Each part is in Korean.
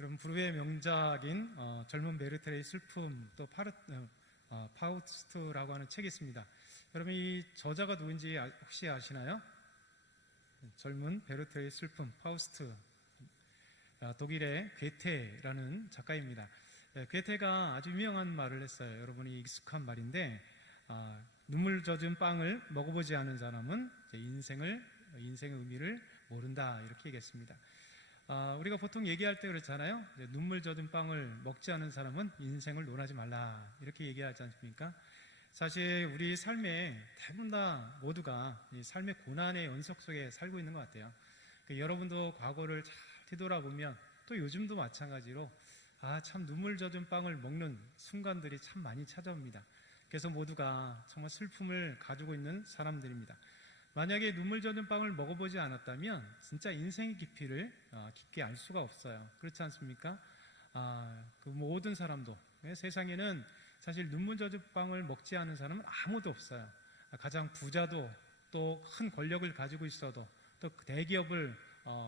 여러분 브루의 명작인 젊은 메르텔의 슬픔 또 파우스트라고 하는 책이 있습니다. 여러분 이 저자가 누군지 혹시 아시나요? 젊은 베르텔의 슬픔 파우스트, 독일의 괴테라는 작가입니다. 괴테가 아주 유명한 말을 했어요. 여러분이 익숙한 말인데 눈물 젖은 빵을 먹어보지 않은 사람은 인생의 의미를 모른다 이렇게 얘기했습니다. 우리가 보통 얘기할 때 그렇잖아요. 눈물 젖은 빵을 먹지 않은 사람은 인생을 논하지 말라 이렇게 얘기하지 않습니까? 사실 우리 삶에 대부분 다 모두가 이 삶의 고난의 연속 속에 살고 있는 것 같아요. 여러분도 과거를 잘 뒤돌아보면 또 요즘도 마찬가지로 참 눈물 젖은 빵을 먹는 순간들이 참 많이 찾아옵니다. 그래서 모두가 정말 슬픔을 가지고 있는 사람들입니다. 만약에 눈물 젖은 빵을 먹어보지 않았다면 진짜 인생의 깊이를 깊게 알 수가 없어요. 그렇지 않습니까? 그 모든 사람도 세상에는 사실 눈물 젖은 빵을 먹지 않은 사람은 아무도 없어요. 가장 부자도 또 큰 권력을 가지고 있어도 또 대기업을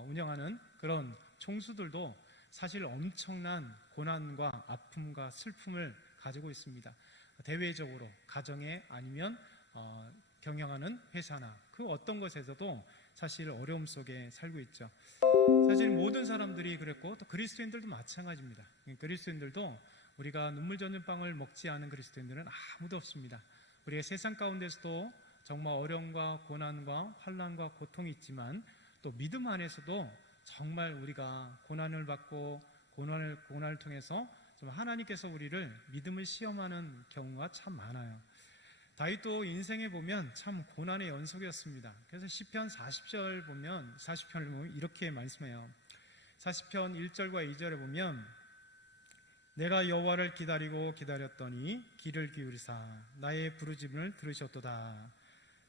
운영하는 그런 총수들도 사실 엄청난 고난과 아픔과 슬픔을 가지고 있습니다. 대외적으로 가정에 아니면 경영하는 회사나 그 어떤 것에서도 사실 어려움 속에 살고 있죠. 사실 모든 사람들이 그랬고 또 그리스도인들도 마찬가지입니다. 그리스도인들도 우리가 눈물 젖는 빵을 먹지 않은 그리스도인들은 아무도 없습니다. 우리가 세상 가운데서도 정말 어려움과 고난과 환난과 고통이 있지만 또 믿음 안에서도 정말 우리가 고난을 받고 고난을 통해서 좀 하나님께서 우리를 믿음을 시험하는 경우가 참 많아요. 다윗도 인생에 보면 참 고난의 연속이었습니다. 그래서 시편 40편을 보면 이렇게 말씀해요. 40편 1절과 2절에 보면 내가 여호와를 기다렸더니 귀를 기울이사 나의 부르짖음을 들으셨도다.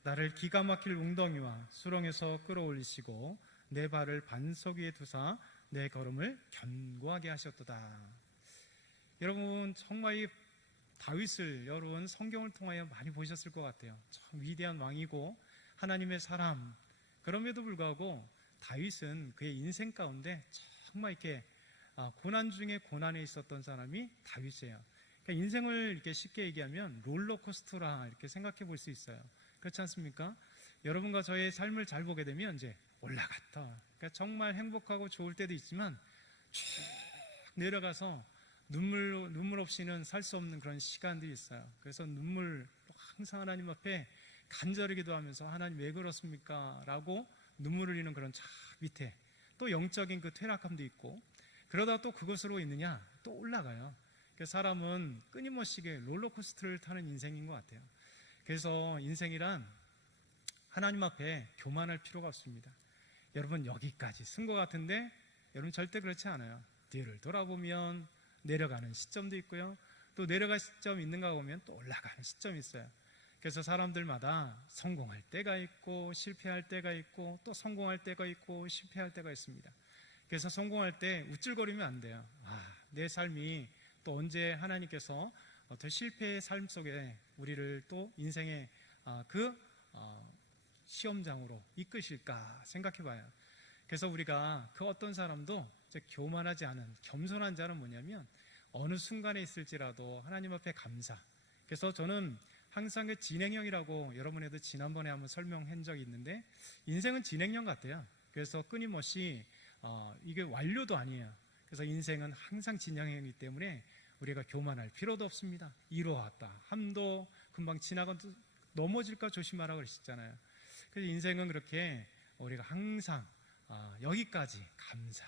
나를 기가 막힐 웅덩이와 수렁에서 끌어올리시고 내 발을 반석 위에 두사 내 걸음을 견고하게 하셨도다. 여러분 정말 이 다윗을 여러분 성경을 통하여 많이 보셨을 것 같아요. 참 위대한 왕이고 하나님의 사람. 그럼에도 불구하고 다윗은 그의 인생 가운데 정말 이렇게 고난 중에 고난에 있었던 사람이 다윗이에요. 그러니까 인생을 이렇게 쉽게 얘기하면 롤러코스터라 이렇게 생각해 볼 수 있어요. 그렇지 않습니까? 여러분과 저의 삶을 잘 보게 되면 이제 올라갔다. 그러니까 정말 행복하고 좋을 때도 있지만 쭉 내려가서 눈물 없이는 살 수 없는 그런 시간들이 있어요. 그래서 항상 하나님 앞에 간절히 기도하면서 하나님 왜 그렇습니까? 라고 눈물을 흘리는 그런 차 밑에 또 영적인 그 퇴락함도 있고 그러다 또 그것으로 있느냐 또 올라가요. 그래서 사람은 끊임없이 롤러코스터를 타는 인생인 것 같아요. 그래서 인생이란 하나님 앞에 교만할 필요가 없습니다. 여러분 여기까지 쓴 것 같은데 여러분 절대 그렇지 않아요. 뒤를 돌아보면 내려가는 시점도 있고요. 또 내려갈 시점이 있는가 보면 또 올라가는 시점이 있어요. 그래서 사람들마다 성공할 때가 있고 실패할 때가 있고 또 성공할 때가 있고 실패할 때가 있습니다. 그래서 성공할 때 우쭐거리면 안 돼요. 내 삶이 또 언제 하나님께서 어떤 실패의 삶 속에 우리를 또 인생의 시험장으로 이끄실까 생각해 봐요. 그래서 우리가 그 어떤 사람도 교만하지 않은 겸손한 자는 뭐냐면 어느 순간에 있을지라도 하나님 앞에 감사. 그래서 저는 항상 그 진행형이라고 여러분에도 지난번에 한번 설명한 적이 있는데 인생은 진행형 같아요. 그래서 끊임없이 이게 완료도 아니에요. 그래서 인생은 항상 진행형이기 때문에 우리가 교만할 필요도 없습니다. 이루어왔다 함도 금방 지나가 넘어질까 조심하라고 그러셨잖아요. 그래서 인생은 그렇게 우리가 항상 여기까지 감사.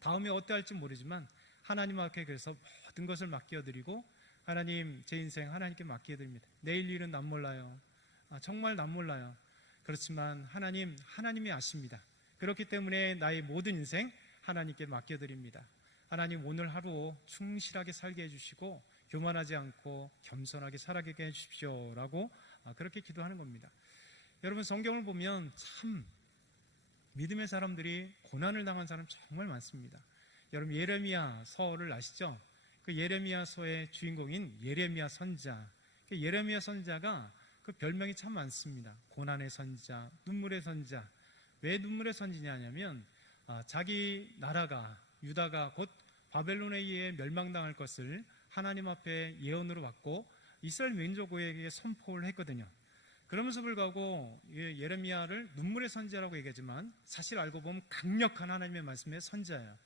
다음에 어떠할지 모르지만 하나님 앞에 그래서 모든 것을 맡겨드리고 하나님 제 인생 하나님께 맡겨드립니다. 내일 일은 난 몰라요. 정말 난 몰라요. 그렇지만 하나님이 아십니다. 그렇기 때문에 나의 모든 인생 하나님께 맡겨드립니다. 하나님 오늘 하루 충실하게 살게 해주시고 교만하지 않고 겸손하게 살아가게 해주십시오 라고 그렇게 기도하는 겁니다. 여러분 성경을 보면 참 믿음의 사람들이 고난을 당한 사람 정말 많습니다. 여러분 예레미야서를 아시죠? 그 예레미야서의 주인공인 예레미야 선지자. 그 예레미야 선지자가 그 별명이 참 많습니다. 고난의 선지자, 눈물의 선지자. 왜 눈물의 선지자냐면 자기 나라가 유다가 곧 바벨론에 의해 멸망당할 것을 하나님 앞에 예언으로 받고 이스라엘 민족에게 선포를 했거든요. 그러면서 불구하고 예레미야를 눈물의 선지자라고 얘기하지만 사실 알고 보면 강력한 하나님의 말씀의 선지자예요.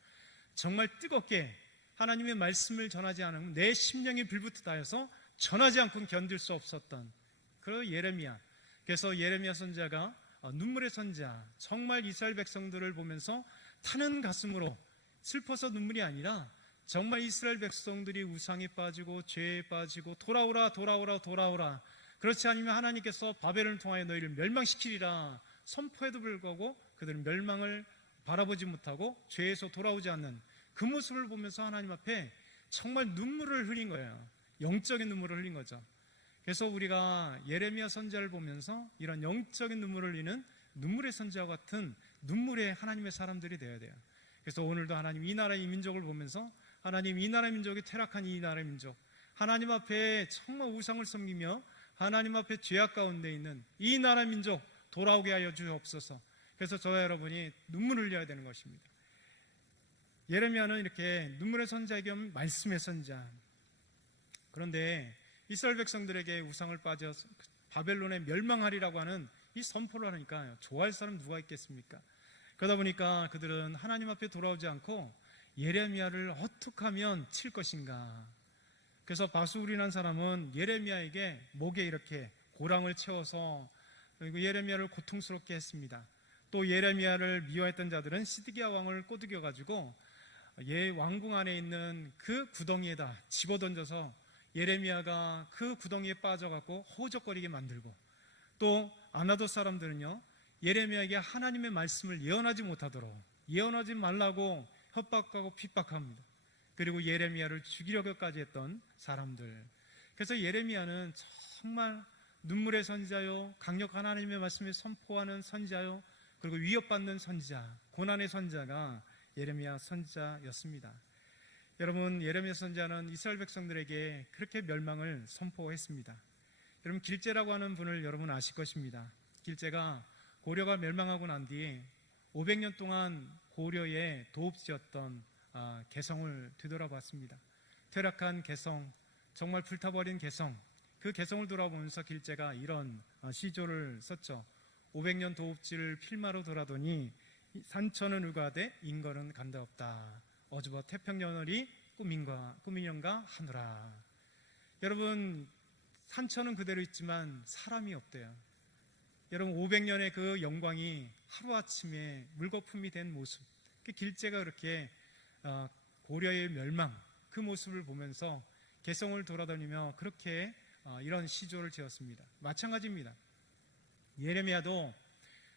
정말 뜨겁게 하나님의 말씀을 전하지 않으면 내 심령이 불붙어 하여서 전하지 않고는 견딜 수 없었던 그 예레미야. 그래서 예레미야 선지자가 눈물의 선지자, 정말 이스라엘 백성들을 보면서 타는 가슴으로 슬퍼서 눈물이 아니라 정말 이스라엘 백성들이 우상에 빠지고 죄에 빠지고 돌아오라 돌아오라 돌아오라, 그렇지 않으면 하나님께서 바벨론을 통하여 너희를 멸망시키리라 선포에도 불구하고 그들은 멸망을 바라보지 못하고 죄에서 돌아오지 않는 그 모습을 보면서 하나님 앞에 정말 눈물을 흘린 거예요. 영적인 눈물을 흘린 거죠. 그래서 우리가 예레미야 선지자를 보면서 이런 영적인 눈물을 흘리는 눈물의 선지자와 같은 눈물의 하나님의 사람들이 되어야 돼요. 그래서 오늘도 하나님 이 나라의 이 민족을 보면서 하나님 이 나라의 민족이 퇴락한 이 나라의 민족, 하나님 앞에 정말 우상을 섬기며 하나님 앞에 죄악 가운데 있는 이 나라 민족 돌아오게 하여 주옵소서. 그래서 저와 여러분이 눈물을 흘려야 되는 것입니다. 예레미야는 이렇게 눈물의 선지자 겸 말씀의 선지자. 그런데 이스라엘 백성들에게 우상을 빠져 바벨론에 멸망하리라고 하는 이 선포를 하니까 좋아할 사람 누가 있겠습니까? 그러다 보니까 그들은 하나님 앞에 돌아오지 않고 예레미야를 어떻게 하면 칠 것인가. 그래서 바수울이라는 사람은 예레미야에게 목에 이렇게 고랑을 채워서 예레미야를 고통스럽게 했습니다. 또 예레미야를 미워했던 자들은 시드기야 왕을 꼬드겨 가지고 왕궁 안에 있는 그 구덩이에다 집어던져서 예레미야가 그 구덩이에 빠져갖고 허우적거리게 만들고, 또 아나돗 사람들은요 예레미야에게 하나님의 말씀을 예언하지 못하도록 예언하지 말라고 협박하고 핍박합니다. 그리고 예레미야를 죽이려고까지 했던 사람들. 그래서 예레미야는 정말 눈물의 선지자요, 강력한 하나님의 말씀을 선포하는 선지자요, 그리고 위협받는 선지자, 고난의 선지자가 예레미야 선지자였습니다. 여러분, 예레미야 선지자는 이스라엘 백성들에게 그렇게 멸망을 선포했습니다. 여러분, 길제라고 하는 분을 여러분 아실 것입니다. 길제가 고려가 멸망하고 난 뒤에 500년 동안 고려의 도읍지였던 개성을 되돌아봤습니다. 퇴락한 개성, 정말 불타버린 개성, 그 개성을 돌아보면서 길제가 이런 시조를 썼죠. 500년 도읍지를 필마로 돌아더니 산천은 의가되 인거는 간데 없다. 어주버 태평연월이 꾸민연가 하노라. 여러분, 산천은 그대로 있지만 사람이 없대요. 여러분, 500년의 그 영광이 하루아침에 물거품이 된 모습, 그 길제가 그렇게 고려의 멸망, 그 모습을 보면서 개성을 돌아다니며 그렇게 이런 시조를 지었습니다. 마찬가지입니다. 예레미야도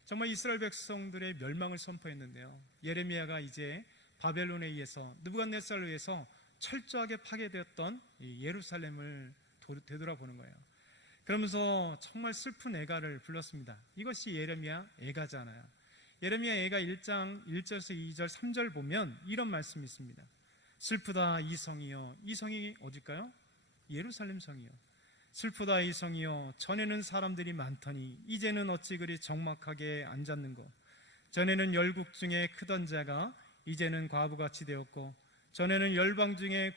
정말 이스라엘 백성들의 멸망을 선포했는데요, 예레미야가 이제 바벨론에 의해서 느부갓네살에 의해서 철저하게 파괴되었던 예루살렘을 되돌아보는 거예요. 그러면서 정말 슬픈 애가를 불렀습니다. 이것이 예레미야 애가잖아요. 예레미야 애가 1장 1절에서 2절 3절 보면 이런 말씀이 있습니다. 슬프다 이 성이여. 이 성이 어딜까요? 예루살렘 성이요. 슬프다 이 성이여. 전에는 사람들이 많더니 이제는 어찌 그리 적막하게 앉았는고. 전에는 열국 중에 크던 자가 이제는 과부같이 되었고, 전에는 열방 중에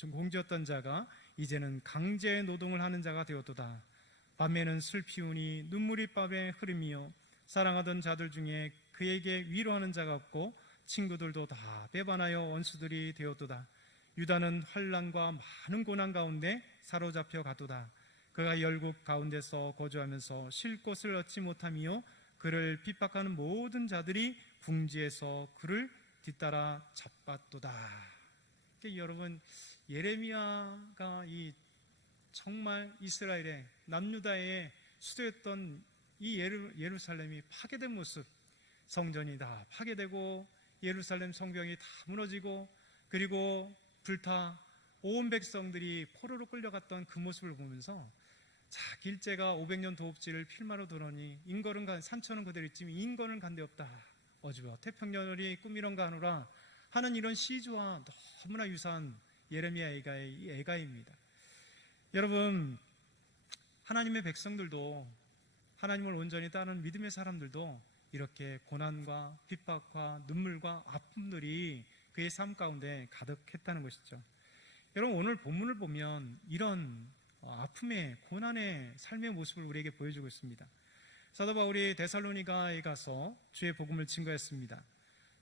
공주였던 자가 이제는 강제 노동을 하는 자가 되었도다. 밤에는 슬피우니 눈물이 밤에 흐름이요. 사랑하던 자들 중에 그에게 위로하는 자가 없고 친구들도 다 배반하여 원수들이 되었도다. 유다는 환난과 많은 고난 가운데 사로잡혀 가도다. 그가 열국 가운데서 거주하면서 쉴 곳을 얻지 못하며 그를 핍박하는 모든 자들이 궁지에서 그를 뒤따라 잡았도다. 여러분, 예레미야가 이 정말 이스라엘의 남유다의 수도였던 이 예루살렘이 파괴된 모습, 성전이 다 파괴되고 예루살렘 성벽이 다 무너지고 그리고 불타 온 백성들이 포로로 끌려갔던 그 모습을 보면서, 자, 길제가 500년 도읍지를 필마로 도러니 인거는 산천은 그대로 있지만 인거는 간데 없다. 어주버 태평연월이 꾸미런가 하노라 하는 이런 시조와 너무나 유사한 예레미야 애가의 애가입니다. 여러분, 하나님의 백성들도, 하나님을 온전히 따르는 믿음의 사람들도 이렇게 고난과 핍박과 눈물과 아픔들이 그의 삶 가운데 가득했다는 것이죠. 여러분, 오늘 본문을 보면 이런 아픔의 고난의 삶의 모습을 우리에게 보여주고 있습니다. 사도 바울이 데살로니가에 가서 주의 복음을 증거했습니다.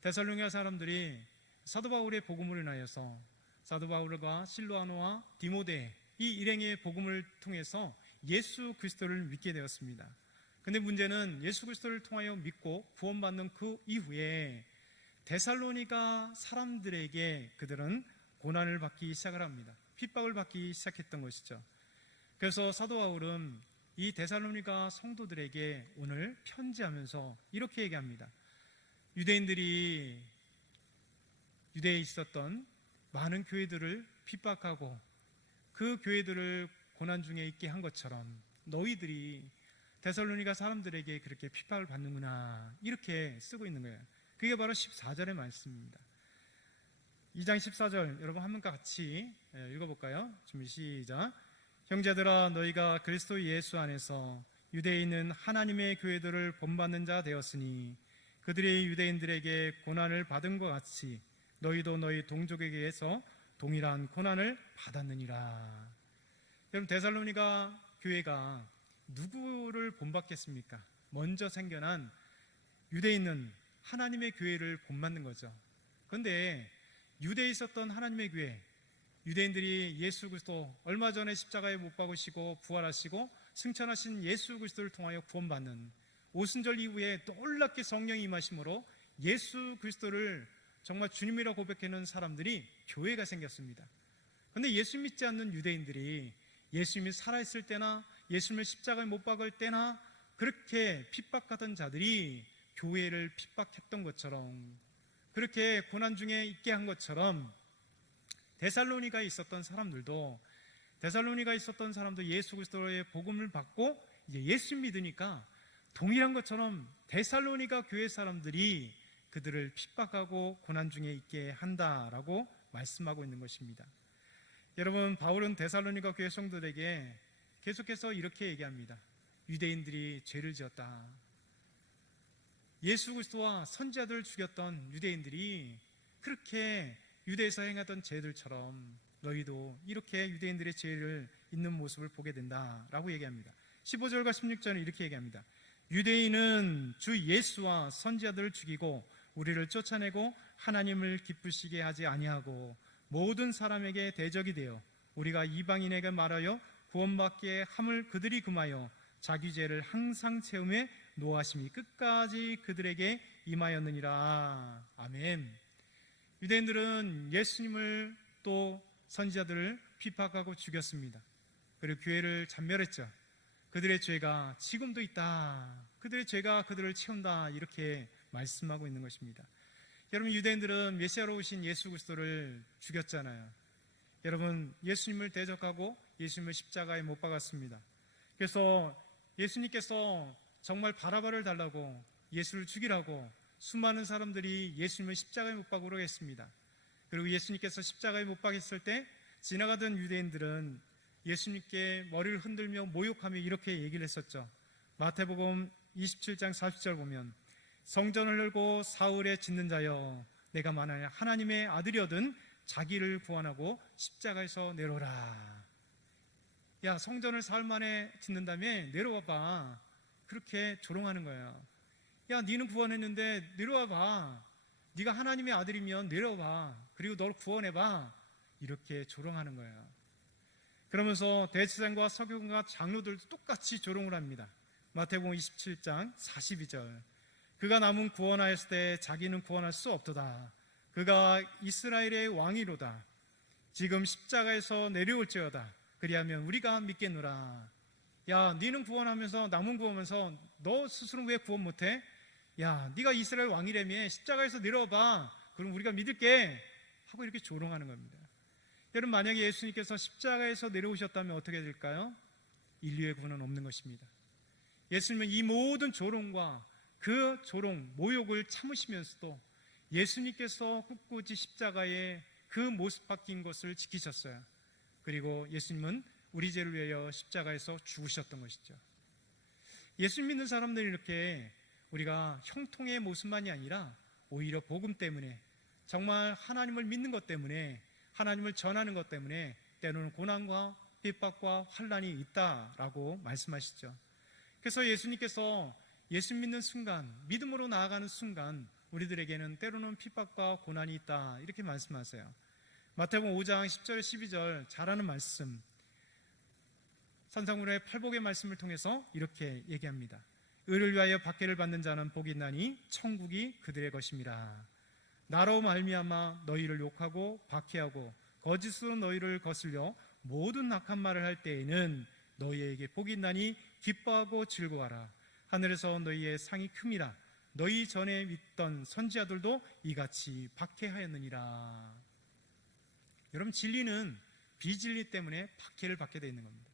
데살로니가 사람들이 사도 바울의 복음을 인하여서 사도 바울과 실로아노와 디모데 이 일행의 복음을 통해서 예수 그리스도를 믿게 되었습니다. 근데 문제는 예수 그리스도를 통하여 믿고 구원받는 그 이후에 데살로니가 사람들에게 그들은 고난을 받기 시작을 합니다. 핍박을 받기 시작했던 것이죠. 그래서 사도 바울은 이 데살로니가 성도들에게 오늘 편지하면서 이렇게 얘기합니다. 유대인들이 유대에 있었던 많은 교회들을 핍박하고 그 교회들을 고난 중에 있게 한 것처럼 너희들이 데살로니가 사람들에게 그렇게 핍박을 받는구나, 이렇게 쓰고 있는 거예요. 그게 바로 14절의 말씀입니다. 2장 14절 여러분 한번 같이 읽어볼까요? 준비 시작. 형제들아, 너희가 그리스도 예수 안에서 유대에 있는 하나님의 교회들을 본받는 자 되었으니 그들이 유대인들에게 고난을 받은 것 같이 너희도 너희 동족에게서 동일한 고난을 받았느니라. 여러분, 데살로니가 교회가 누구를 본받겠습니까? 먼저 생겨난 유대에 있는 하나님의 교회를 본받는 거죠. 그런데 유대에 있었던 하나님의 교회, 유대인들이 예수 그리스도 얼마 전에 십자가에 못 박으시고 부활하시고 승천하신 예수 그리스도를 통하여 구원받는 오순절 이후에 놀랍게 성령이 임하심으로 예수 그리스도를 정말 주님이라 고백하는 사람들이 교회가 생겼습니다. 그런데 예수 믿지 않는 유대인들이 예수님이 살아있을 때나 예수님을 십자가에 못 박을 때나 그렇게 핍박하던 자들이 교회를 핍박했던 것처럼, 그렇게 고난 중에 있게 한 것처럼 데살로니가에 있었던 사람들도 예수 그리스도의 복음을 받고 이제 예수 믿으니까 동일한 것처럼 데살로니가 교회 사람들이 그들을 핍박하고 고난 중에 있게 한다라고 말씀하고 있는 것입니다. 여러분, 바울은 데살로니가 교회 성도들에게 계속해서 이렇게 얘기합니다. 유대인들이 죄를 지었다. 예수 그리스도와 선지자들을 죽였던 유대인들이 그렇게 유대에서 행하던 죄들처럼 너희도 이렇게 유대인들의 죄를 있는 모습을 보게 된다라고 얘기합니다. 15절과 16절은 이렇게 얘기합니다. 유대인은 주 예수와 선지자들을 죽이고 우리를 쫓아내고 하나님을 기쁘시게 하지 아니하고 모든 사람에게 대적이 되어 우리가 이방인에게 말하여 구원받게 함을 그들이 금하여 자기 죄를 항상 채우며 노하심이 끝까지 그들에게 임하였느니라. 아멘. 유대인들은 예수님을 또 선지자들을 핍박하고 죽였습니다. 그리고 교회를 잔멸했죠. 그들의 죄가 지금도 있다. 그들의 죄가 그들을 채운다. 이렇게 말씀하고 있는 것입니다. 여러분, 유대인들은 메시아로 오신 예수 그리스도를 죽였잖아요. 여러분, 예수님을 대적하고 예수님을 십자가에 못 박았습니다. 그래서 예수님께서 정말 바라바를 달라고 예수를 죽이라고 수많은 사람들이 예수님을 십자가에 못 박으러 했습니다. 그리고 예수님께서 십자가에 못 박았을 때 지나가던 유대인들은 예수님께 머리를 흔들며 모욕하며 이렇게 얘기를 했었죠. 마태복음 27장 40절 보면 성전을 열고 사흘에 짓는 자여 내가 만약 하나님의 아들이거든 자기를 구원하고 십자가에서 내려오라. 야, 성전을 사흘 만에 짓는다며 내려와봐. 그렇게 조롱하는 거예요. 야, 니는 구원했는데 내려와봐. 네가 하나님의 아들이면 내려와. 그리고 널 구원해봐. 이렇게 조롱하는 거예요. 그러면서 대제사장과 서기관과 장로들도 똑같이 조롱을 합니다. 마태복음 27장 42절 그가 남은 구원하였을 때 자기는 구원할 수 없도다. 그가 이스라엘의 왕이로다. 지금 십자가에서 내려올지어다. 그리하면 우리가 믿겠노라. 야, 니는 구원하면서 남은 구원하면서 너 스스로는 왜 구원 못해? 야, 네가 이스라엘 왕이라며 십자가에서 내려와봐. 그럼 우리가 믿을게 하고 이렇게 조롱하는 겁니다. 여러분, 만약에 예수님께서 십자가에서 내려오셨다면 어떻게 될까요? 인류의 구원은 없는 것입니다. 예수님은 이 모든 조롱과 그 조롱, 모욕을 참으시면서도 예수님께서 꿋꿋이 십자가에 그 모습 바뀐 것을 지키셨어요. 그리고 예수님은 우리 죄를 위하여 십자가에서 죽으셨던 것이죠. 예수 믿는 사람들이 이렇게 우리가 형통의 모습만이 아니라 오히려 복음 때문에 정말 하나님을 믿는 것 때문에, 하나님을 전하는 것 때문에 때로는 고난과 핍박과 환난이 있다라고 말씀하시죠. 그래서 예수님께서 예수 믿는 순간, 믿음으로 나아가는 순간 우리들에게는 때로는 핍박과 고난이 있다 이렇게 말씀하세요. 마태복음 5장 10절 12절 잘 아는 말씀, 산상우의 팔복의 말씀을 통해서 이렇게 얘기합니다. 의를 위하여 박해를 받는 자는 복이 있나니 천국이 그들의 것입니다. 나로 말미암아 너희를 욕하고 박해하고 거짓으로 너희를 거슬려 모든 악한 말을 할 때에는 너희에게 복이 있나니 기뻐하고 즐거워하라. 하늘에서 너희의 상이 큽니다. 너희 전에 믿던 선지자들도 이같이 박해하였느니라. 여러분, 진리는 비진리 때문에 박해를 받게 되어 있는 겁니다.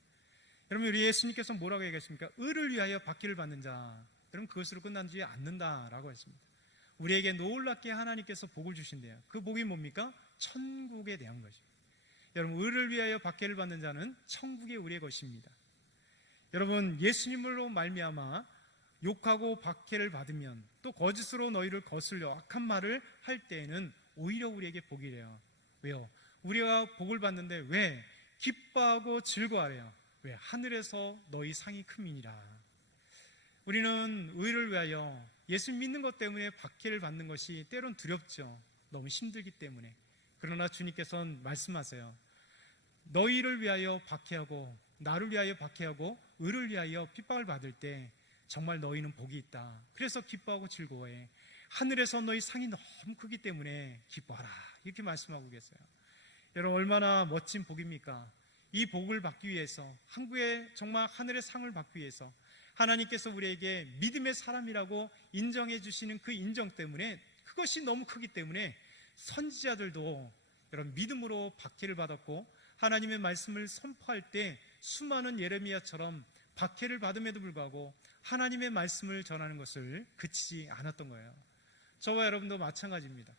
여러분, 우리 예수님께서 뭐라고 얘기했습니까? 의를 위하여 박해를 받는 자, 여러분 그것으로 끝나지 않는다라고 했습니다. 우리에게 놀랍게 하나님께서 복을 주신대요. 그 복이 뭡니까? 천국에 대한 것입니다. 여러분, 의를 위하여 박해를 받는 자는 천국이 우리의 것입니다. 여러분, 예수님으로 말미암아 욕하고 박해를 받으면, 또 거짓으로 너희를 거슬려 악한 말을 할 때에는 오히려 우리에게 복이래요. 왜요? 우리가 복을 받는데 왜? 기뻐하고 즐거워하래요. 왜? 하늘에서 너희 상이 큼이니라. 우리는 의를 위하여 예수 믿는 것 때문에 박해를 받는 것이 때론 두렵죠. 너무 힘들기 때문에. 그러나 주님께서는 말씀하세요. 너희를 위하여 박해하고 나를 위하여 박해하고 의를 위하여 핍박을 받을 때 정말 너희는 복이 있다. 그래서 기뻐하고 즐거워해. 하늘에서 너희 상이 너무 크기 때문에 기뻐하라. 이렇게 말씀하고 계세요. 여러분, 얼마나 멋진 복입니까? 이 복을 받기 위해서, 한국의 정말 하늘의 상을 받기 위해서 하나님께서 우리에게 믿음의 사람이라고 인정해 주시는 그 인정 때문에, 그것이 너무 크기 때문에 선지자들도 여러분 믿음으로 박해를 받았고, 하나님의 말씀을 선포할 때 수많은 예레미야처럼 박해를 받음에도 불구하고 하나님의 말씀을 전하는 것을 그치지 않았던 거예요. 저와 여러분도 마찬가지입니다.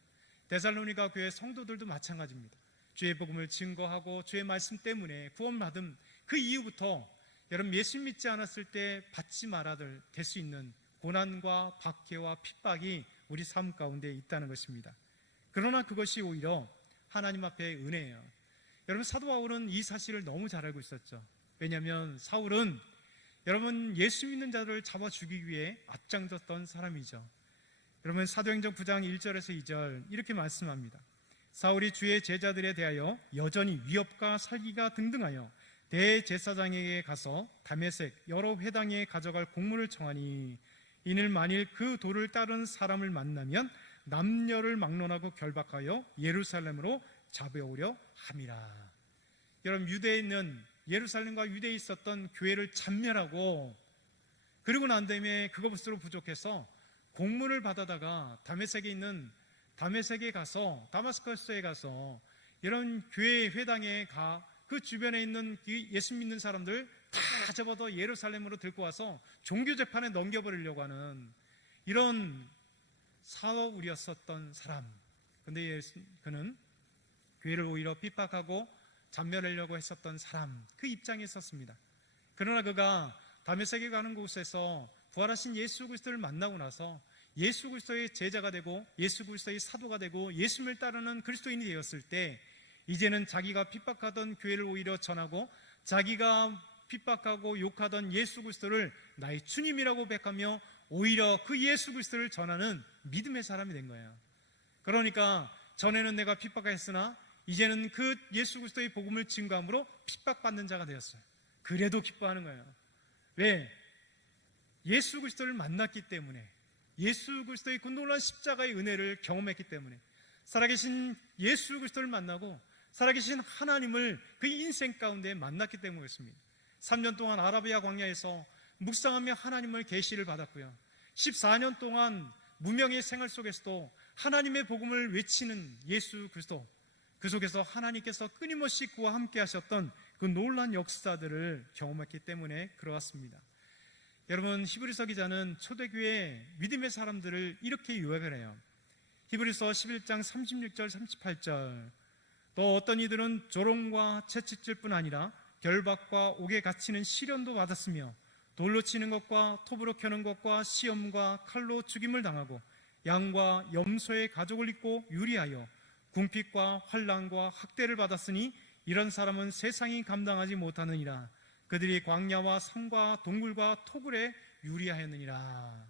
데살로니가 교회 성도들도 마찬가지입니다. 주의 복음을 증거하고 주의 말씀 때문에 구원받은 그 이후부터 여러분 예수 믿지 않았을 때 받지 말아야 될 수 있는 고난과 박해와 핍박이 우리 삶 가운데 있다는 것입니다. 그러나 그것이 오히려 하나님 앞에 은혜예요. 여러분, 사도 바울은 이 사실을 너무 잘 알고 있었죠. 왜냐하면 사울은 여러분 예수 믿는 자들을 잡아 죽이기 위해 앞장섰던 사람이죠. 여러분, 사도행전 9장 1절에서 2절 이렇게 말씀합니다. 사울이 주의 제자들에 대하여 여전히 위협과 살기가 등등하여 대제사장에게 가서 다메섹 여러 회당에 가져갈 공문을 청하니, 이는 만일 그 도를 따른 사람을 만나면 남녀를 막론하고 결박하여 예루살렘으로 잡아오려 함이라. 여러분, 유대에 있는 예루살렘과 유대에 있었던 교회를 참멸하고, 그리고 난 다음에 그것으로 부족해서 공문을 받아다가 다메섹에 가서, 다마스커스에 가서 이런 교회 회당에 가 그 주변에 있는 예수 믿는 사람들 다 잡아서 예루살렘으로 들고 와서 종교 재판에 넘겨버리려고 하는 이런 사울이었었던 사람. 근데 그는 교회를 오히려 핍박하고 잔멸하려고 했었던 사람, 그 입장에 있었습니다. 그러나 그가 다메섹에 가는 곳에서 부활하신 예수 그리스도를 만나고 나서 예수 그리스도의 제자가 되고 예수 그리스도의 사도가 되고 예수를 따르는 그리스도인이 되었을 때, 이제는 자기가 핍박하던 교회를 오히려 전하고 자기가 핍박하고 욕하던 예수 그리스도를 나의 주님이라고 백하며 오히려 그 예수 그리스도를 전하는 믿음의 사람이 된 거예요. 그러니까 전에는 내가 핍박했으나 이제는 그 예수 그리스도의 복음을 증거함으로 핍박받는 자가 되었어요. 그래도 기뻐하는 거예요. 왜? 예수 그리스도를 만났기 때문에, 예수 그리스도의 그 놀라운 십자가의 은혜를 경험했기 때문에, 살아계신 예수 그리스도를 만나고 살아계신 하나님을 그 인생 가운데 만났기 때문이었습니다. 3년 동안 아라비아 광야에서 묵상하며 하나님을 계시를 받았고요. 14년 동안 무명의 생활 속에서도 하나님의 복음을 외치는 예수 그리스도, 그 속에서 하나님께서 끊임없이 그와 함께 하셨던 그 놀라운 역사들을 경험했기 때문에 그러했습니다. 여러분, 히브리서 기자는 초대교회 믿음의 사람들을 이렇게 요약을 해요. 히브리서 11장 36절 38절, 또 어떤 이들은 조롱과 채찍질 뿐 아니라 결박과 옥에 갇히는 시련도 받았으며 돌로 치는 것과 톱으로 켜는 것과 시험과 칼로 죽임을 당하고 양과 염소의 가죽을 입고 유리하여 궁핍과 환난과 학대를 받았으니 이런 사람은 세상이 감당하지 못하느니라. 그들이 광야와 산과 동굴과 토굴에 유리하였느니라.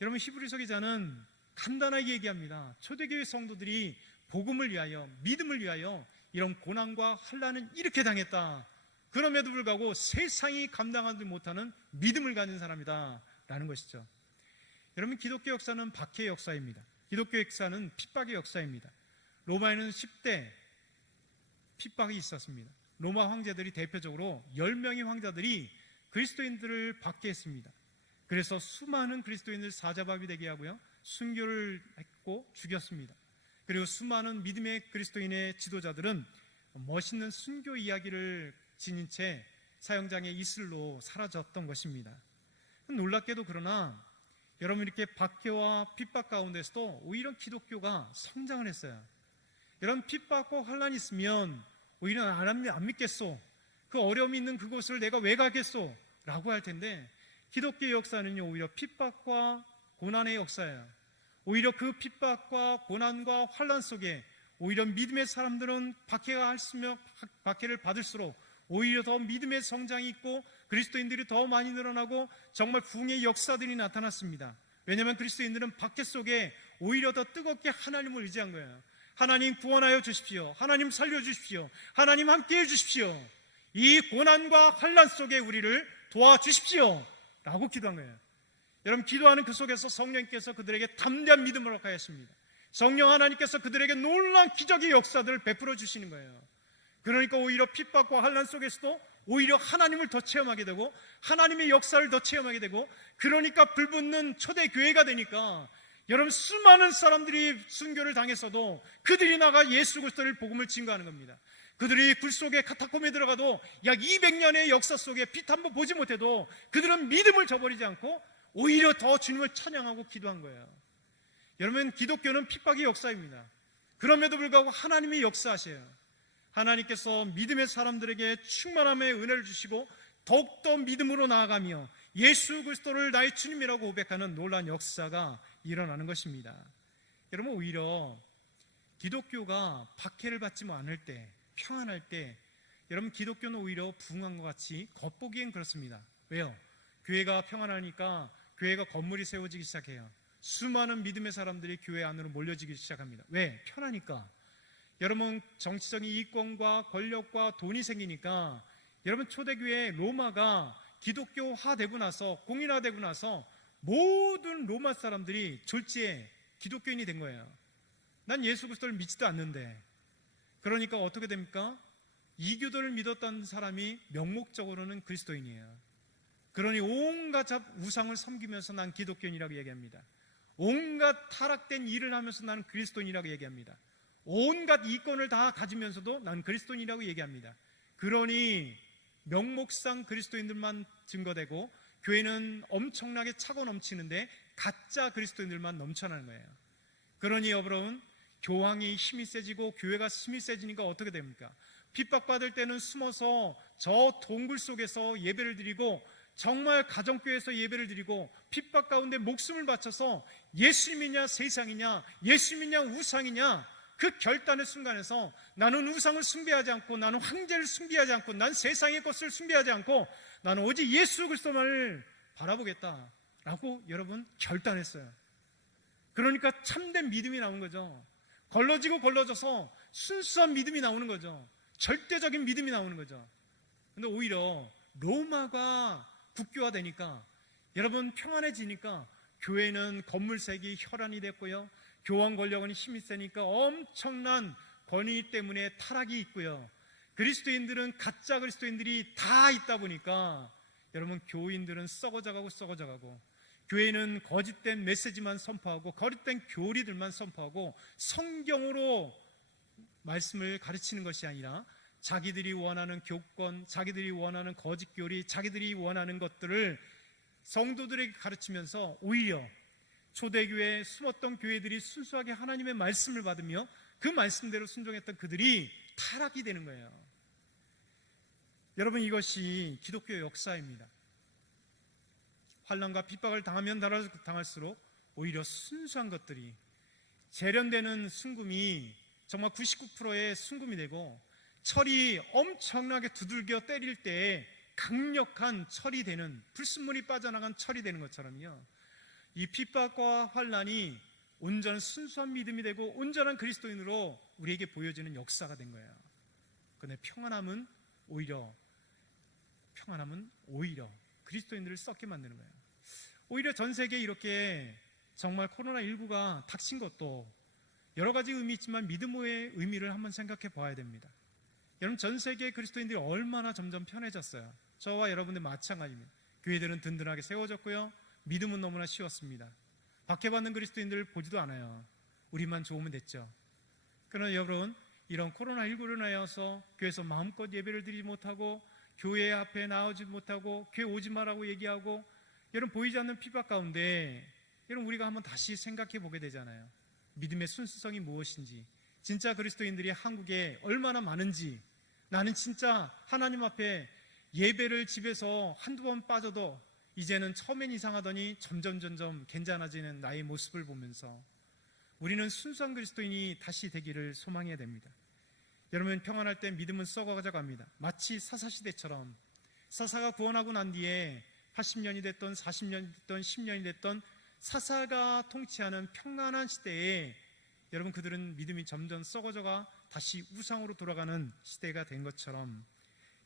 여러분, 히브리서 기자는 간단하게 얘기합니다. 초대교회 성도들이 복음을 위하여, 믿음을 위하여 이런 고난과 환난은 이렇게 당했다. 그럼에도 불구하고 세상이 감당하지 못하는 믿음을 가진 사람이다 라는 것이죠. 여러분, 기독교 역사는 박해의 역사입니다. 기독교 역사는 핍박의 역사입니다. 로마에는 10대 핍박이 있었습니다. 로마 황제들이 대표적으로 10명의 황자들이 그리스도인들을 박해했습니다. 그래서 수많은 그리스도인들 사자밥이 되게 하고요, 순교를 했고 죽였습니다. 그리고 수많은 믿음의 그리스도인의 지도자들은 멋있는 순교 이야기를 지닌 채 사형장의 이슬로 사라졌던 것입니다. 놀랍게도 그러나 여러분, 이렇게 박해와 핍박 가운데서도 오히려 기독교가 성장을 했어요. 이런 핍박과 환난이 있으면 오히려 안 믿겠소, 그 어려움이 있는 그곳을 내가 왜 가겠소 라고 할 텐데, 기독교의 역사는요 오히려 핍박과 고난의 역사예요. 오히려 그 핍박과 고난과 환난 속에 오히려 믿음의 사람들은 박해를 받을수록 오히려 더 믿음의 성장이 있고 그리스도인들이 더 많이 늘어나고 정말 부흥의 역사들이 나타났습니다. 왜냐하면 그리스도인들은 박해 속에 오히려 더 뜨겁게 하나님을 의지한 거예요. 하나님 구원하여 주십시오. 하나님 살려주십시오. 하나님 함께해 주십시오. 이 고난과 환난 속에 우리를 도와주십시오 라고 기도한 거예요. 여러분, 기도하는 그 속에서 성령께서 그들에게 담대한 믿음을 허락하였습니다. 성령 하나님께서 그들에게 놀라운 기적의 역사들을 베풀어 주시는 거예요. 그러니까 오히려 핍박과 환난 속에서도 오히려 하나님을 더 체험하게 되고 하나님의 역사를 더 체험하게 되고, 그러니까 불붙는 초대교회가 되니까 여러분, 수많은 사람들이 순교를 당했어도 그들이 나가 예수 그리스도를 복음을 증거하는 겁니다. 그들이 굴 속에 카타콤에 들어가도 약 200년의 역사 속에 빛 한번 보지 못해도 그들은 믿음을 저버리지 않고 오히려 더 주님을 찬양하고 기도한 거예요. 여러분, 기독교는 핍박의 역사입니다. 그럼에도 불구하고 하나님이 역사하셔요. 하나님께서 믿음의 사람들에게 충만함의 은혜를 주시고 더욱더 믿음으로 나아가며 예수 그리스도를 나의 주님이라고 고백하는 놀라운 역사가 일어나는 것입니다. 여러분, 오히려 기독교가 박해를 받지 않을 때, 평안할 때, 여러분, 기독교는 오히려 부흥한 것 같이 겉보기엔 그렇습니다. 왜요? 교회가 평안하니까 교회가 건물이 세워지기 시작해요. 수많은 믿음의 사람들이 교회 안으로 몰려지기 시작합니다. 왜? 편하니까. 여러분, 정치적인 이권과 권력과 돈이 생기니까 여러분, 초대교회 로마가 기독교화되고 나서, 공인화되고 나서 모든 로마 사람들이 졸지에 기독교인이 된 거예요. 난 예수 그리스도를 믿지도 않는데. 그러니까 어떻게 됩니까? 이교도를 믿었던 사람이 명목적으로는 그리스도인이에요. 그러니 온갖 우상을 섬기면서 난 기독교인이라고 얘기합니다. 온갖 타락된 일을 하면서 나는 그리스도인이라고 얘기합니다. 온갖 이권을 다 가지면서도 난 그리스도인이라고 얘기합니다. 그러니 명목상 그리스도인들만 증거되고 교회는 엄청나게 차고 넘치는데 가짜 그리스도인들만 넘쳐나는 거예요. 그러니 여러분, 교황이 힘이 세지고 교회가 힘이 세지니까 어떻게 됩니까? 핍박받을 때는 숨어서 저 동굴 속에서 예배를 드리고, 정말 가정교회에서 예배를 드리고 핍박 가운데 목숨을 바쳐서 예수님이냐 세상이냐, 예수님이냐 우상이냐, 그 결단의 순간에서 나는 우상을 숭배하지 않고, 나는 황제를 숭배하지 않고, 난 세상의 것을 숭배하지 않고 나는 오직 예수 그리스도만을 바라보겠다라고 여러분 결단했어요. 그러니까 참된 믿음이 나온 거죠. 걸러지고 걸러져서 순수한 믿음이 나오는 거죠. 절대적인 믿음이 나오는 거죠. 근데 오히려 로마가 국교화되니까, 여러분 평안해지니까 교회는 건물색이 혈안이 됐고요, 교황 권력은 힘이 세니까 엄청난 권위 때문에 타락이 있고요, 그리스도인들은 가짜 그리스도인들이 다 있다 보니까 여러분 교인들은 썩어져가고, 교회는 거짓된 메시지만 선포하고 거짓된 교리들만 선포하고 성경으로 말씀을 가르치는 것이 아니라 자기들이 원하는 교권, 자기들이 원하는 거짓 교리, 자기들이 원하는 것들을 성도들에게 가르치면서 오히려 초대교회에 숨었던 교회들이 순수하게 하나님의 말씀을 받으며 그 말씀대로 순종했던 그들이 타락이 되는 거예요. 여러분, 이것이 기독교의 역사입니다. 환난과 핍박을 당하면 당할수록 오히려 순수한 것들이, 재련되는 순금이 정말 99%의 순금이 되고, 철이 엄청나게 두들겨 때릴 때 강력한 철이 되는, 불순물이 빠져나간 철이 되는 것처럼요, 이 핍박과 환난이 온전한 순수한 믿음이 되고 온전한 그리스도인으로 우리에게 보여지는 역사가 된 거예요. 그런데 평안함은 오히려 그리스도인들을 썩게 만드는 거예요. 오히려 전 세계에 이렇게 정말 코로나19가 닥친 것도 여러 가지 의미 있지만 믿음의 의미를 한번 생각해 봐야 됩니다. 여러분, 전 세계 그리스도인들이 얼마나 점점 편해졌어요. 저와 여러분들 마찬가지입니다. 교회들은 든든하게 세워졌고요, 믿음은 너무나 쉬웠습니다. 박해받는 그리스도인들을 보지도 않아요. 우리만 좋으면 됐죠. 그러나 여러분, 이런 코로나19로 인하여서 교회에서 마음껏 예배를 드리지 못하고, 교회 앞에 나오지 못하고, 교회 오지 마라고 얘기하고, 여러분, 보이지 않는 핍박 가운데 여러분, 우리가 한번 다시 생각해 보게 되잖아요. 믿음의 순수성이 무엇인지, 진짜 그리스도인들이 한국에 얼마나 많은지, 나는 진짜 하나님 앞에 예배를 집에서 한두 번 빠져도 이제는 처음엔 이상하더니 점점 괜찮아지는 나의 모습을 보면서 우리는 순수한 그리스도인이 다시 되기를 소망해야 됩니다. 여러분, 평안할 때 믿음은 썩어져 갑니다. 마치 사사시대처럼 사사가 구원하고 난 뒤에 80년이 됐던 40년이 됐던 10년이 됐던 사사가 통치하는 평안한 시대에 여러분, 그들은 믿음이 점점 썩어져가 다시 우상으로 돌아가는 시대가 된 것처럼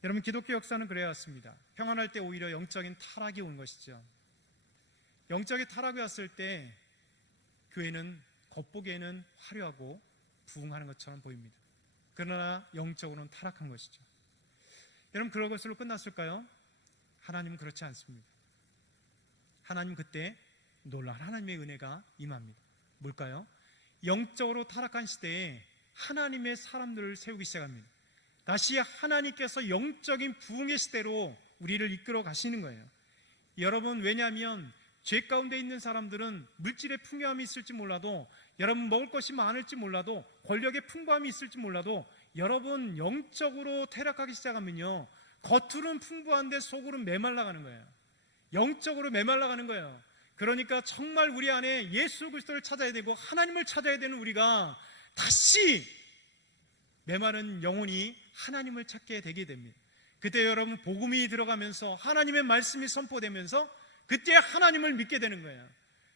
여러분, 기독교 역사는 그래야 왔습니다. 평안할 때 오히려 영적인 타락이 온 것이죠. 영적인 타락이 왔을 때 교회는 겉보기에는 화려하고 부흥하는 것처럼 보입니다. 그러나 영적으로는 타락한 것이죠. 여러분, 그런 것으로 끝났을까요? 하나님은 그렇지 않습니다. 하나님 그때 놀라운 하나님의 은혜가 임합니다. 뭘까요? 영적으로 타락한 시대에 하나님의 사람들을 세우기 시작합니다. 다시 하나님께서 영적인 부흥의 시대로 우리를 이끌어 가시는 거예요. 여러분, 왜냐하면 죄 가운데 있는 사람들은 물질의 풍요함이 있을지 몰라도, 여러분 먹을 것이 많을지 몰라도, 권력의 풍부함이 있을지 몰라도, 여러분 영적으로 퇴락하기 시작하면요, 겉으로는 풍부한데 속으로는 메말라가는 거예요. 영적으로 메말라가는 거예요. 그러니까 정말 우리 안에 예수 그리스도를 찾아야 되고 하나님을 찾아야 되는 우리가 다시 메마른 영혼이 하나님을 찾게 되게 됩니다. 그때 여러분, 복음이 들어가면서 하나님의 말씀이 선포되면서 그때 하나님을 믿게 되는 거예요.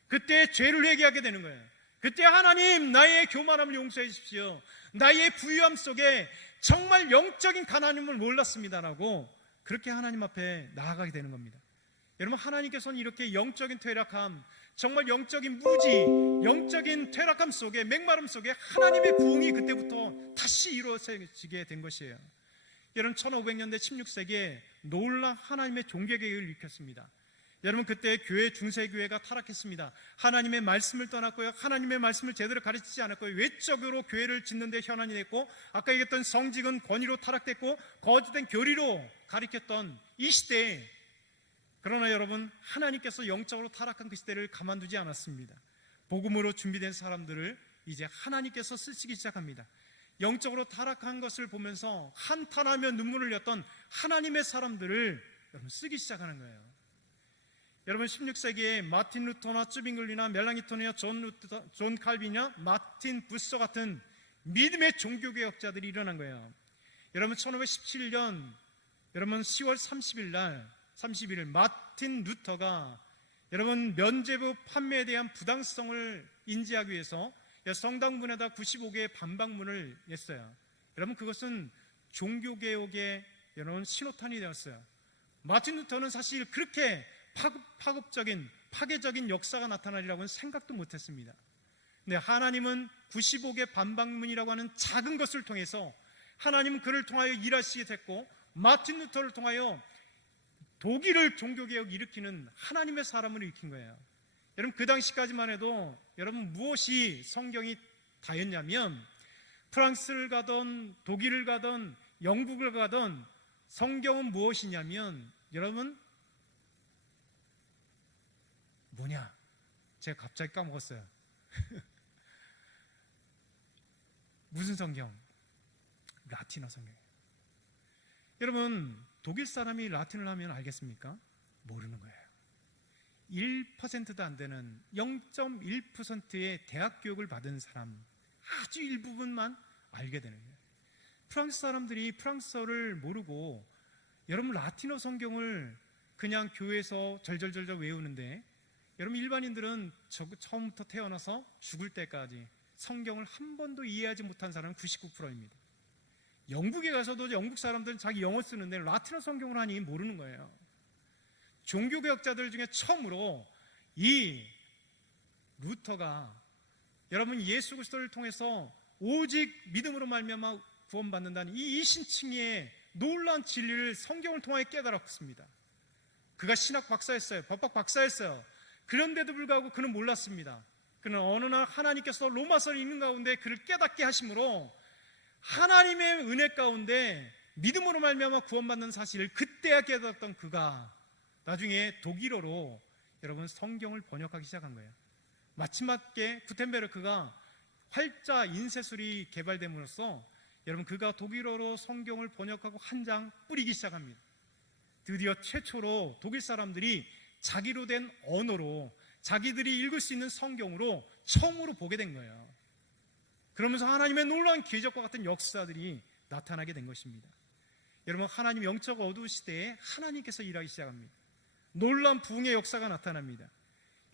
그때 죄를 회개하게 되는 거예요. 그때 하나님, 나의 교만함을 용서해 주십시오, 나의 부유함 속에 정말 영적인 가난함을 몰랐습니다라고 그렇게 하나님 앞에 나아가게 되는 겁니다. 여러분, 하나님께서는 이렇게 영적인 퇴락함, 정말 영적인 무지, 영적인 퇴락함 속에, 맹마름 속에 하나님의 부흥이 그때부터 다시 이루어지게 된 것이에요. 여러분, 1500년대 16세기에 놀라운 하나님의 종교개혁을 일으켰습니다. 여러분, 그때 교회, 중세교회가 타락했습니다. 하나님의 말씀을 떠났고요, 하나님의 말씀을 제대로 가르치지 않았고요, 외적으로 교회를 짓는 데 현안이 됐고, 아까 얘기했던 성직은 권위로 타락됐고 거짓된 교리로 가리켰던 이 시대에, 그러나 여러분, 하나님께서 영적으로 타락한 그 시대를 가만두지 않았습니다. 복음으로 준비된 사람들을 이제 하나님께서 쓰시기 시작합니다. 영적으로 타락한 것을 보면서 한탄하며 눈물을 흘렸던 하나님의 사람들을 여러분 쓰기 시작하는 거예요. 여러분, 16세기에 마틴 루터나 쯔빙글리나 멜랑이톤이나 존 칼빈이나 마틴 부서 같은 믿음의 종교개혁자들이 일어난 거예요. 여러분, 1517년 여러분 10월 31일 마틴 루터가 여러분 면죄부 판매에 대한 부당성을 인지하기 위해서 성당문에다 95개의 반박문을 냈어요. 여러분, 그것은 종교개혁의 여러분 신호탄이 되었어요. 마틴 루터는 사실 그렇게 파괴적인 역사가 나타나리라고는 생각도 못했습니다. 근데 하나님은 95개 반박문이라고 하는 작은 것을 통해서 하나님은 그를 통하여 일하시게 됐고, 마틴 루터를 통하여 독일을 종교개혁 일으키는 하나님의 사람을 일으킨 거예요. 여러분, 그 당시까지만 해도 여러분 무엇이 성경이 다였냐면, 프랑스를 가던 독일을 가던 영국을 가던 성경은 무엇이냐면, 여러분 뭐냐? 제가 갑자기 까먹었어요. 무슨 성경? 라틴어 성경이에요. 여러분, 독일 사람이 라틴을 하면 알겠습니까? 모르는 거예요. 1%도 안 되는 0.1%의 대학 교육을 받은 사람, 아주 일부분만 알게 되는 거예요. 프랑스 사람들이 프랑스어를 모르고 여러분 라틴어 성경을 그냥 교회에서 절절절절 외우는데, 여러분 일반인들은 처음부터 태어나서 죽을 때까지 성경을 한 번도 이해하지 못한 사람은 99%입니다. 영국에 가서도 영국 사람들은 자기 영어 쓰는데 라틴어 성경을 하니 모르는 거예요. 종교개혁자들 중에 처음으로 이 루터가 여러분 예수 그리스도를 통해서 오직 믿음으로 말미암아 구원받는다는 이 이신칭의 놀라운 진리를 성경을 통해 깨달았습니다. 그가 신학 박사였어요. 법학 박사였어요. 그런데도 불구하고 그는 몰랐습니다. 그는 어느 날 하나님께서 로마서를 읽는 가운데 그를 깨닫게 하심으로 하나님의 은혜 가운데 믿음으로 말미암아 구원받는 사실을 그때야 깨달았던 그가 나중에 독일어로 여러분 성경을 번역하기 시작한 거예요. 마침맞게 구텐베르크가 활자 인쇄술이 개발됨으로써 여러분 그가 독일어로 성경을 번역하고 한 장 뿌리기 시작합니다. 드디어 최초로 독일 사람들이 자기로 된 언어로 자기들이 읽을 수 있는 성경으로 처음으로 보게 된 거예요. 그러면서 하나님의 놀라운 기적과 같은 역사들이 나타나게 된 것입니다. 여러분 하나님 영적 어두운 시대에 하나님께서 일하기 시작합니다. 놀라운 부흥의 역사가 나타납니다.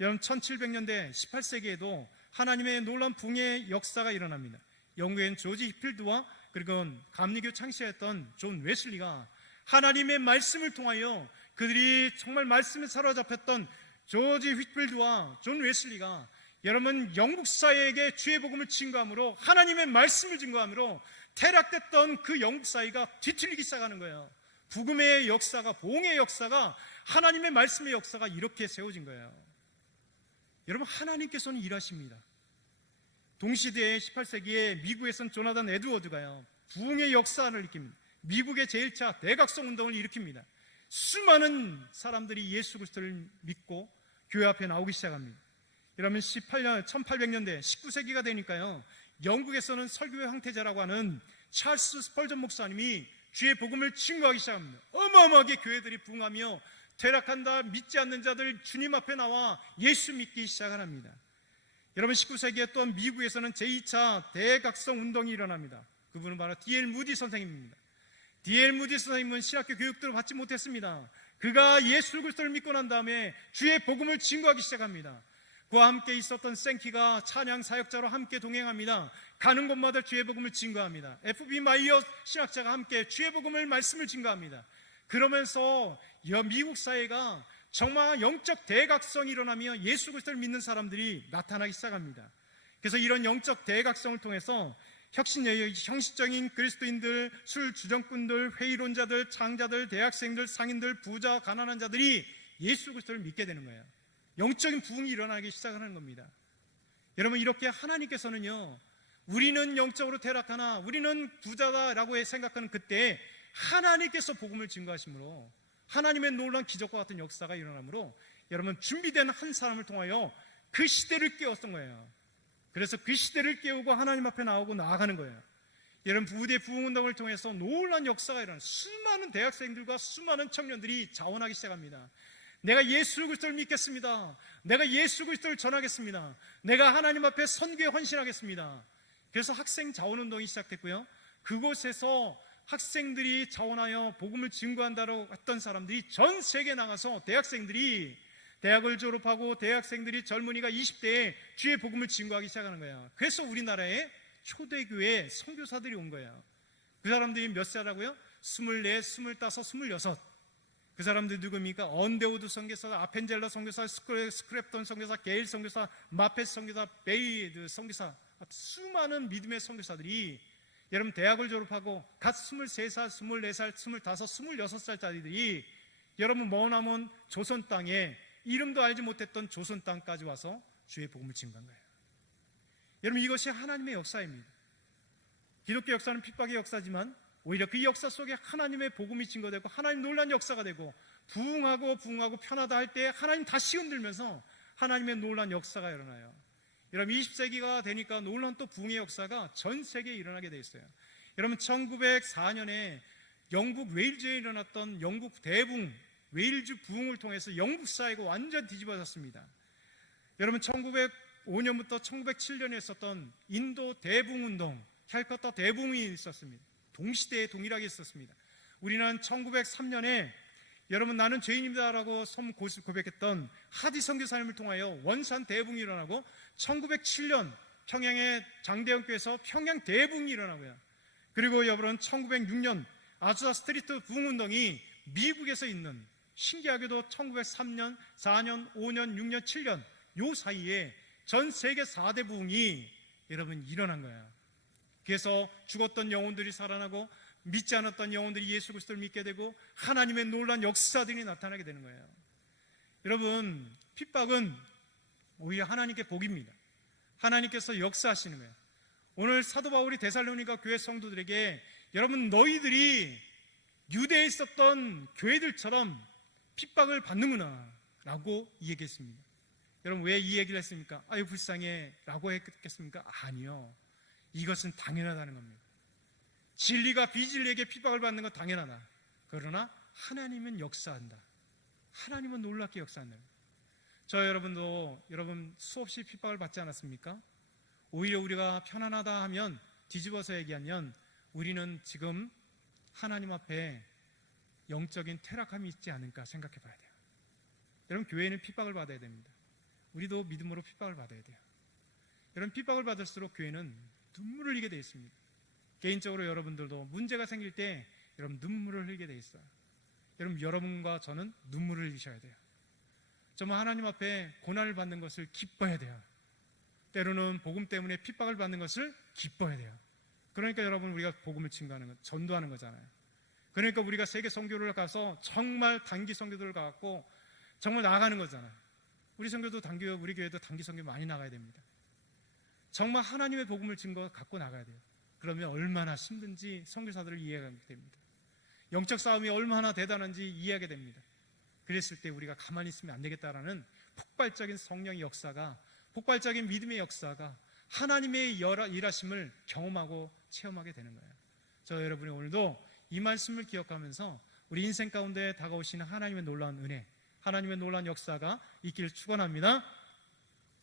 여러분 1700년대 18세기에도 하나님의 놀라운 부흥의 역사가 일어납니다. 영국엔 조지 히필드와 그리고 감리교 창시했던 존 웨슬리가 하나님의 말씀을 통하여 그들이 정말 말씀에 사로잡혔던 조지 휘필드와 존 웨슬리가 여러분 영국 사회에게 주의 복음을 증거함으로 하나님의 말씀을 증거함으로 퇴락됐던 그 영국 사회가 뒤틀리기 시작하는 거예요. 복음의 역사가, 보응의 역사가, 하나님의 말씀의 역사가 이렇게 세워진 거예요. 여러분 하나님께서는 일하십니다. 동시대의 18세기에 미국에서는 조나단 에드워드가요 부흥의 역사를 일으킵니다. 미국의 제1차 대각성 운동을 일으킵니다. 수많은 사람들이 예수 그리스도를 믿고 교회 앞에 나오기 시작합니다. 여러분 1800년대 19세기가 되니까요 영국에서는 설교의 황태자라고 하는 찰스 스펄전 목사님이 주의 복음을 증거하기 시작합니다. 어마어마하게 교회들이 부흥하며 퇴락한다 믿지 않는 자들 주님 앞에 나와 예수 믿기 시작합니다. 여러분 19세기에 또한 미국에서는 제2차 대각성 운동이 일어납니다. 그분은 바로 D.L. 무디 선생님입니다. D.L. 무디 선생님은 신학교 교육들을 받지 못했습니다. 그가 예수 그리스도를 믿고 난 다음에 주의 복음을 증거하기 시작합니다. 그와 함께 있었던 생키가 찬양 사역자로 함께 동행합니다. 가는 곳마다 주의 복음을 증거합니다. F.B. 마이어 신학자가 함께 주의 복음을 말씀을 증거합니다. 그러면서 미국 사회가 정말 영적 대각성이 일어나며 예수 그리스도를 믿는 사람들이 나타나기 시작합니다. 그래서 이런 영적 대각성을 통해서 형식적인 그리스도인들, 술 주정꾼들, 회의론자들, 장자들, 대학생들, 상인들, 부자, 가난한 자들이 예수 그리스도를 믿게 되는 거예요. 영적인 부흥이 일어나기 시작하는 겁니다. 여러분 이렇게 하나님께서는요 우리는 영적으로 퇴락하나 우리는 부자다라고 생각하는 그때 하나님께서 복음을 증거하심으로 하나님의 놀라운 기적과 같은 역사가 일어나므로 여러분 준비된 한 사람을 통하여 그 시대를 깨웠던 거예요. 그래서 그 시대를 깨우고 하나님 앞에 나오고 나아가는 거예요. 여러분 부대 부흥운동을 통해서 놀라운 역사가 일어나는 수많은 대학생들과 수많은 청년들이 자원하기 시작합니다. 내가 예수 그리스도를 믿겠습니다. 내가 예수 그리스도를 전하겠습니다. 내가 하나님 앞에 선교에 헌신하겠습니다. 그래서 학생 자원운동이 시작됐고요. 그곳에서 학생들이 자원하여 복음을 증거한다고 했던 사람들이 전 세계에 나가서 대학생들이 대학을 졸업하고 대학생들이 젊은이가 20대에 주의 복음을 증거하기 시작하는 거예요. 그래서 우리나라에 초대교회 선교사들이 온 거예요. 그 사람들이 몇 살이라고요? 24, 25, 26. 그 사람들 누굽니까? 언데우드 선교사, 아펜젤러 선교사, 스크랩톤 선교사, 게일 선교사, 마페스 선교사, 베이드 선교사, 수많은 믿음의 선교사들이 여러분 대학을 졸업하고 갓 23살, 24살, 25, 26살짜리들이 여러분 머나먼 조선 땅에 이름도 알지 못했던 조선 땅까지 와서 주의 복음을 증거한 거예요. 여러분 이것이 하나님의 역사입니다. 기독교 역사는 핍박의 역사지만 오히려 그 역사 속에 하나님의 복음이 증거되고 하나님 놀라운 역사가 되고 부흥하고 편하다 할 때 하나님 다시 흔들면서 하나님의 놀라운 역사가 일어나요. 여러분 20세기가 되니까 놀라운 또 부흥의 역사가 전 세계에 일어나게 돼 있어요. 여러분 1904년에 영국 웨일즈에 일어났던 영국 대붕 웨일즈 부흥을 통해서 영국 사회가 완전 뒤집어졌습니다. 여러분 1905년부터 1907년에 있었던 인도 대붕운동, 캘커타 대붕이 있었습니다. 동시대에 동일하게 있었습니다. 우리는 1903년에 여러분 나는 죄인입니다라고 고백했던 하디 선교사님을 통하여 원산 대붕이 일어나고 1907년 평양의 장대영교에서 평양 대붕이 일어나고요. 그리고 여러분 1906년 아주사 스트리트 부흥운동이 미국에서 있는 신기하게도 1903년, 4년, 5년, 6년, 7년 요 사이에 전 세계 4대 부흥이 여러분 일어난 거예요. 그래서 죽었던 영혼들이 살아나고 믿지 않았던 영혼들이 예수 그리스도를 믿게 되고 하나님의 놀라운 역사들이 나타나게 되는 거예요. 여러분 핍박은 오히려 하나님께 복입니다. 하나님께서 역사하시는 거예요. 오늘 사도 바울이 데살로니가 교회 성도들에게 여러분 너희들이 유대에 있었던 교회들처럼 핍박을 받는구나 라고 얘기했습니다. 여러분 왜 이 얘기를 했습니까? 아유 불쌍해 라고 했겠습니까? 아니요. 이것은 당연하다는 겁니다. 진리가 비진리에게 핍박을 받는 건 당연하다. 그러나 하나님은 역사한다. 하나님은 놀랍게 역사한다. 저 여러분도 여러분 수없이 핍박을 받지 않았습니까? 오히려 우리가 편안하다 하면 뒤집어서 얘기하면 우리는 지금 하나님 앞에 영적인 퇴락함이 있지 않을까 생각해 봐야 돼요. 여러분 교회는 핍박을 받아야 됩니다. 우리도 믿음으로 핍박을 받아야 돼요. 여러분 핍박을 받을수록 교회는 눈물을 흘리게 되어 있습니다. 개인적으로 여러분들도 문제가 생길 때 여러분 눈물을 흘리게 되어 있어요. 여러분과 저는 눈물을 흘리셔야 돼요. 정말 하나님 앞에 고난을 받는 것을 기뻐해야 돼요. 때로는 복음 때문에 핍박을 받는 것을 기뻐해야 돼요. 그러니까 여러분 우리가 복음을 증거하는 것, 전도하는 거잖아요. 그러니까 우리가 세계 선교를 가서 정말 단기 선교들을 가고 정말 나가는 거잖아요. 우리 선교도 우리 교회도 단기 선교 많이 나가야 됩니다. 정말 하나님의 복음을 증거 갖고 나가야 돼요. 그러면 얼마나 힘든지 선교사들을 이해하게 됩니다. 영적 싸움이 얼마나 대단한지 이해하게 됩니다. 그랬을 때 우리가 가만히 있으면 안 되겠다라는 폭발적인 성령의 역사가, 폭발적인 믿음의 역사가 하나님의 일하심을 경험하고 체험하게 되는 거예요. 저 여러분이 오늘도 이 말씀을 기억하면서 우리 인생 가운데 다가오시는 하나님의 놀라운 은혜, 하나님의 놀라운 역사가 있기를 축원합니다.